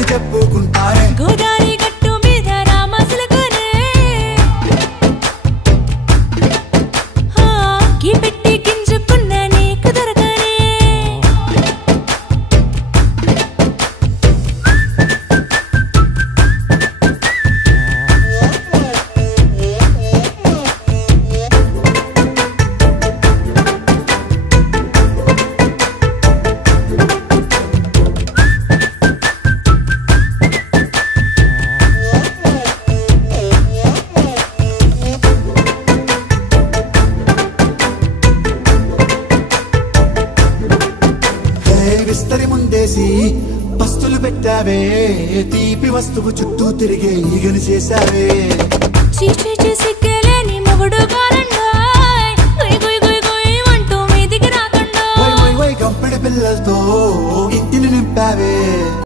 ఊరికి చెప్పుకుంటారే గోదారి గట్టు మీద రామసులకనే గీ పెట్టి గింజుకున్న నీకు దొరకనే విస్తరి ముందేసి పస్తులు పెట్టావే తీపి వస్తువు చుట్టూ తిరిగే ఈగలు చేశావే చీచి సిగ్గలేని మొగుడు గారండోయ్ గుయ్ గుయ్ గుయ్ గుయ్ అంటూ మీదికి రాకండోయ్ వై వై వై గంపెడి పిల్లలతో ఇంటిని నింపావే